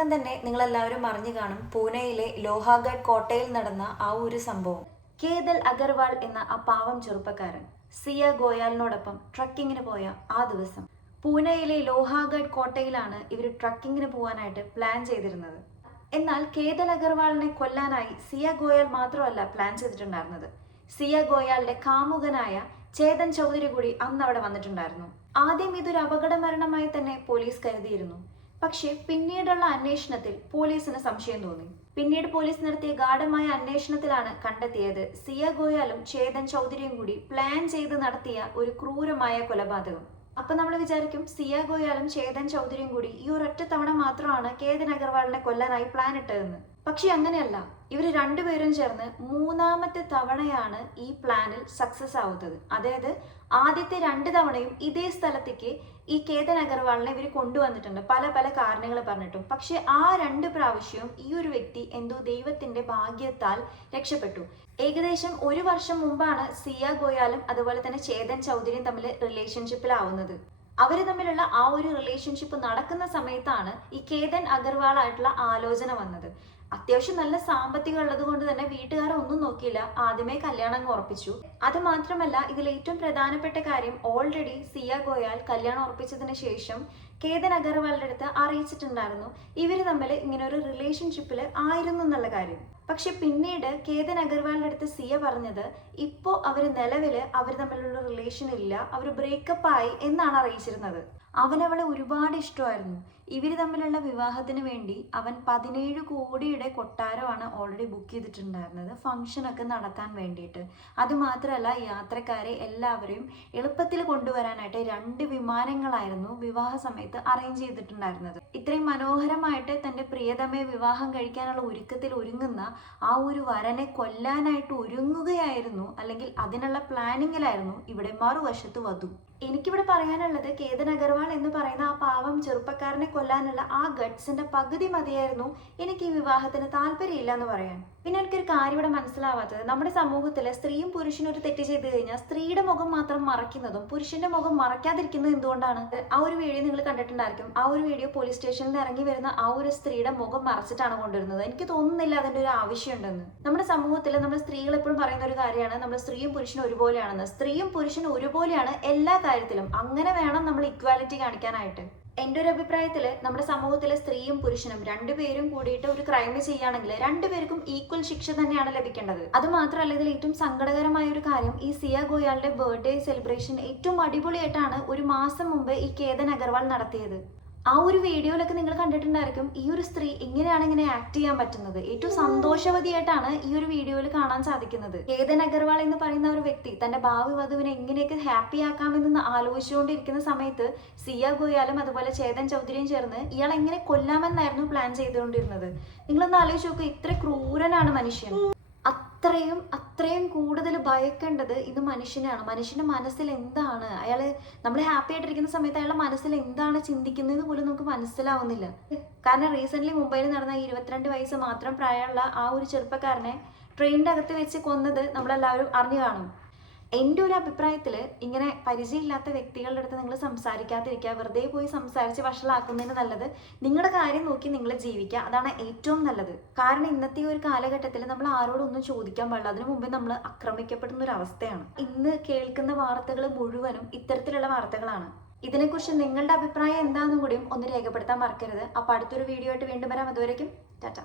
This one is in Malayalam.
ഇതിനകം തന്നെ നിങ്ങളെല്ലാവരും അറിഞ്ഞു കാണും പൂനെയിലെ ലോഹാഗഡ് കോട്ടയിൽ നടന്ന ആ ഒരു സംഭവം. കേതൽ അഗർവാൾ എന്ന ആ പാവം ചെറുപ്പക്കാരൻ സിയ ഗോയാലിനോടൊപ്പം ട്രക്കിങ്ങിന് പോയ ആ ദിവസം പൂനെയിലെ ലോഹാഗഡ് കോട്ടയിലാണ് ഇവർ ട്രക്കിങ്ങിന് പോകാനായിട്ട് പ്ലാൻ ചെയ്തിരുന്നത്. എന്നാൽ കേതൽ അഗർവാളിനെ കൊല്ലാനായി സിയ ഗോയാൽ മാത്രമല്ല പ്ലാൻ ചെയ്തിട്ടുണ്ടായിരുന്നത്. സിയ ഗോയാലിന്റെ കാമുകനായ ചേതൻ ചൗധരി കൂടി അന്ന് അവിടെ വന്നിട്ടുണ്ടായിരുന്നു. ആദ്യം ഇതൊരു അപകട മരണമായി തന്നെ പോലീസ് കരുതിയിരുന്നു. പക്ഷേ പിന്നീടുള്ള അന്വേഷണത്തിൽ പോലീസിന് സംശയം തോന്നി. പിന്നീട് പോലീസ് നടത്തിയ ഗാഢമായ അന്വേഷണത്തിലാണ് കണ്ടെത്തിയത് സിയ ഗോയാലും ചേതൻ ചൗധരിയും കൂടി പ്ലാൻ ചെയ്ത് നടത്തിയ ഒരു ക്രൂരമായ കൊലപാതകം. അപ്പൊ നമ്മൾ വിചാരിക്കും സിയ ഗോയാലും ചേതൻ ചൗധരിയും കൂടി ഈ ഒരൊറ്റ തവണ മാത്രമാണ് കേതൻ അഗർവാളിനെ കൊല്ലാനായി പ്ലാൻ ഇട്ടതെന്ന്. പക്ഷെ അങ്ങനെയല്ല, ഇവർ രണ്ടുപേരും ചേർന്ന് മൂന്നാമത്തെ തവണയാണ് ഈ പ്ലാനിൽ സക്സസ് ആവുന്നത്. അതായത് ആദ്യത്തെ 2 തവണയും ഇതേ സ്ഥലത്തേക്ക് ഈ കേതൻ അഗർവാളിനെ ഇവർ കൊണ്ടുവന്നിട്ടുണ്ട്, പല പല കാരണങ്ങൾ പറഞ്ഞിട്ടും. പക്ഷെ ആ 2 പ്രാവശ്യവും ഈ ഒരു വ്യക്തി എന്തോ ദൈവത്തിന്റെ ഭാഗ്യത്താൽ രക്ഷപ്പെട്ടു. ഏകദേശം 1 വർഷം മുമ്പാണ് സിയ ഗോയാലും അതുപോലെ തന്നെ ചേതൻ ചൗധരിയും തമ്മിൽ റിലേഷൻഷിപ്പിലാവുന്നത്. അവര് തമ്മിലുള്ള ആ ഒരു റിലേഷൻഷിപ്പ് നടക്കുന്ന സമയത്താണ് ഈ കേതൻ അഗർവാൾ ആയിട്ടുള്ള ആലോചന വന്നത്. അത്യാവശ്യം നല്ല സാമ്പത്തികം ഉള്ളത് കൊണ്ട് തന്നെ വീട്ടുകാരെ ഒന്നും നോക്കിയില്ല, ആദ്യമേ കല്യാണം ഉറപ്പിച്ചു. അത് മാത്രമല്ല, ഇതിൽ ഏറ്റവും പ്രധാനപ്പെട്ട കാര്യം, ഓൾറെഡി സിയ ഗോയാൽ കല്യാണം ഉറപ്പിച്ചതിന് ശേഷം കേതൻ അഗർവാളിന്റെ അടുത്ത് അറിയിച്ചിട്ടുണ്ടായിരുന്നു ഇവര് തമ്മിൽ ഇങ്ങനെ ഒരു റിലേഷൻഷിപ്പിൽ ആയിരുന്നു എന്നുള്ള കാര്യം. പക്ഷെ പിന്നീട് കേതൻ അഗർവാളിന്റെ അടുത്ത് സിയ പറഞ്ഞത് ഇപ്പോൾ നിലവില് അവർ തമ്മിലുള്ള റിലേഷൻ ഇല്ല, അവർ ബ്രേക്കപ്പ് ആയി എന്നാണ് അറിയിച്ചിരുന്നത്. അവളെ ഒരുപാട് ഇഷ്ടമായിരുന്നു. ഇവർ തമ്മിലുള്ള വിവാഹത്തിന് വേണ്ടി അവൻ 17 കോടിയുടെ കൊട്ടാരമാണ് ഓൾറെഡി ബുക്ക് ചെയ്തിട്ടുണ്ടായിരുന്നത് ഫംഗ്ഷനൊക്കെ നടത്താൻ വേണ്ടിയിട്ട്. അതുമാത്രമല്ല, യാത്രക്കാരെ എല്ലാവരെയും എളുപ്പത്തിൽ കൊണ്ടുവരാനായിട്ട് 2 വിമാനങ്ങളായിരുന്നു വിവാഹ സമയത്ത് അറേഞ്ച് ചെയ്തിട്ടുണ്ടായിരുന്നത്. ഇത്രയും മനോഹരമായിട്ട് തൻ്റെ പ്രിയതമയെ വിവാഹം കഴിക്കാനുള്ള ഒരുക്കത്തിൽ ഒരുങ്ങുന്ന ആ ഒരു വരനെ കൊല്ലാനായിട്ട് ഒരുങ്ങുകയായിരുന്നു, അല്ലെങ്കിൽ അതിനുള്ള പ്ലാനിങ്ങിലായിരുന്നു ഇവിടെ മറുവശത്ത് വധു. എനിക്കിവിടെ പറയാനുള്ളത്, കേതൻ അഗർവാൾ എന്ന് പറയുന്ന ആ പാവം ചെറുപ്പക്കാരനെ കൊല്ലാനുള്ള ആ ഗട്ട്സിന്റെ പകുതി മതിയായിരുന്നു എനിക്ക് ഈ വിവാഹത്തിന് താല്പര്യമില്ല എന്ന് പറയാൻ. പിന്നെ എനിക്കൊരു കാര്യം ഇവിടെ മനസ്സിലാവാത്തത്, നമ്മുടെ സമൂഹത്തില് സ്ത്രീയും പുരുഷനും ഒരു തെറ്റ് ചെയ്ത് കഴിഞ്ഞാൽ സ്ത്രീയുടെ മുഖം മാത്രം മറയ്ക്കുന്നതും പുരുഷന്റെ മുഖം മറയ്ക്കാതിരിക്കുന്നതും എന്തുകൊണ്ടാണ്? ആ ഒരു വീഡിയോ നിങ്ങൾ കണ്ടിട്ടുണ്ടായിരിക്കും. ആ ഒരു വീഡിയോ പോലീസ് സ്റ്റേഷനിൽ നിന്ന് ഇറങ്ങി വരുന്ന ആ ഒരു സ്ത്രീയുടെ മുഖം മറച്ചിട്ടാണ് കൊണ്ടുവരുന്നത്. എനിക്ക് തോന്നുന്നില്ല അതിന്റെ ഒരു ആവശ്യമുണ്ടെന്ന്. നമ്മുടെ സമൂഹത്തിൽ നമ്മൾ സ്ത്രീകൾ എപ്പോഴും പറയുന്ന ഒരു കാര്യമാണ്, നമ്മൾ സ്ത്രീയും പുരുഷനും ഒരുപോലെയാണെന്ന്. സ്ത്രീയും പുരുഷനും ഒരുപോലെയാണ് എല്ലാ കാര്യത്തിലും. അങ്ങനെ വേണം നമ്മൾ ഇക്വാലിറ്റി കാണിക്കാനായിട്ട്. എൻ്റെ ഒരു അഭിപ്രായത്തിൽ നമ്മുടെ സമൂഹത്തിലെ സ്ത്രീയും പുരുഷനും 2 പേരും കൂടിയിട്ട് ഒരു ക്രൈം ചെയ്യുകയാണെങ്കിൽ 2 പേർക്കും ഈക്വൽ ശിക്ഷ തന്നെയാണ് ലഭിക്കേണ്ടത്. അത് മാത്രമല്ല, ഇതിൽ ഏറ്റവും സങ്കടകരമായ ഒരു കാര്യം, ഈ സിയ ഗോയാലിന്റെ ബർത്ത്ഡേ സെലിബ്രേഷൻ ഏറ്റവും അടിപൊളിയായിട്ടാണ് 1 മാസം മുമ്പ് ഈ കേതൻ അഗർവാൾ നടത്തിയത്. ആ ഒരു വീഡിയോയിലൊക്കെ നിങ്ങൾ കണ്ടിട്ടുണ്ടായിരിക്കും ഈ ഒരു സ്ത്രീ എങ്ങനെയാണ് ഇങ്ങനെ ആക്ട് ചെയ്യാൻ പറ്റുന്നത്. ഏറ്റവും സന്തോഷവതിയായിട്ടാണ് ഈ ഒരു വീഡിയോയിൽ കാണാൻ സാധിക്കുന്നത്. കേതൻ അഗർവാൾ എന്ന് പറയുന്ന ഒരു വ്യക്തി തന്റെ ഭാവി വധുവിനെ എങ്ങനെയൊക്കെ ഹാപ്പി ആക്കാമെന്ന് ആലോചിച്ചുകൊണ്ടിരിക്കുന്ന സമയത്ത് സിയ ഗോയാലും അതുപോലെ ചേതൻ ചൗധരിയും ചേർന്ന് ഇയാൾ എങ്ങനെ കൊല്ലാമെന്നായിരുന്നു പ്ലാൻ ചെയ്തുകൊണ്ടിരുന്നത്. നിങ്ങളൊന്ന് ആലോചിച്ച് നോക്കുക, ഇത്ര ക്രൂരനാണ് മനുഷ്യൻ. അത്രയും കൂടുതൽ ഭയക്കേണ്ടത് ഇത് മനുഷ്യനാണ്. മനുഷ്യന്റെ മനസ്സിൽ എന്താണ്, അയാള് നമ്മൾ ഹാപ്പി ആയിട്ടിരിക്കുന്ന സമയത്ത് അയാളുടെ മനസ്സിൽ എന്താണ് ചിന്തിക്കുന്നത് പോലും നമുക്ക് മനസ്സിലാവുന്നില്ല. കാരണം റീസെന്റ് മുംബൈയിൽ നടന്ന 22 വയസ്സ് മാത്രം പ്രായമുള്ള ആ ഒരു ചെറുപ്പക്കാരനെ ട്രെയിനിന്റെ അകത്ത് വെച്ച് കൊന്നത് നമ്മളെല്ലാവരും അറിഞ്ഞു കാണും. എൻ്റെ ഒരു അഭിപ്രായത്തിൽ ഇങ്ങനെ പരിചയമില്ലാത്ത വ്യക്തികളുടെ അടുത്ത് നിങ്ങൾ സംസാരിക്കാതിരിക്കുക. വെറുതെ പോയി സംസാരിച്ച് വഷളാക്കുന്നതിന് നല്ലത് നിങ്ങളുടെ കാര്യം നോക്കി നിങ്ങൾ ജീവിക്കുക. അതാണ് ഏറ്റവും നല്ലത്. കാരണം ഇന്നത്തെ ഒരു കാലഘട്ടത്തിൽ നമ്മൾ ആരോടൊന്നും ചോദിക്കാൻ പാടില്ല. അതിനു മുമ്പേ നമ്മൾ ആക്രമിക്കപ്പെടുന്ന ഒരു അവസ്ഥയാണ്. ഇന്ന് കേൾക്കുന്ന വാർത്തകൾ മുഴുവനും ഇത്തരത്തിലുള്ള വാർത്തകളാണ്. ഇതിനെക്കുറിച്ച് നിങ്ങളുടെ അഭിപ്രായം എന്താണെന്നും കൂടിയും ഒന്ന് രേഖപ്പെടുത്താൻ മറക്കരുത്. അപ്പോൾ അടുത്തൊരു വീഡിയോ ആയിട്ട് വീണ്ടും വരാം. അതുവരേക്കും ടാറ്റ.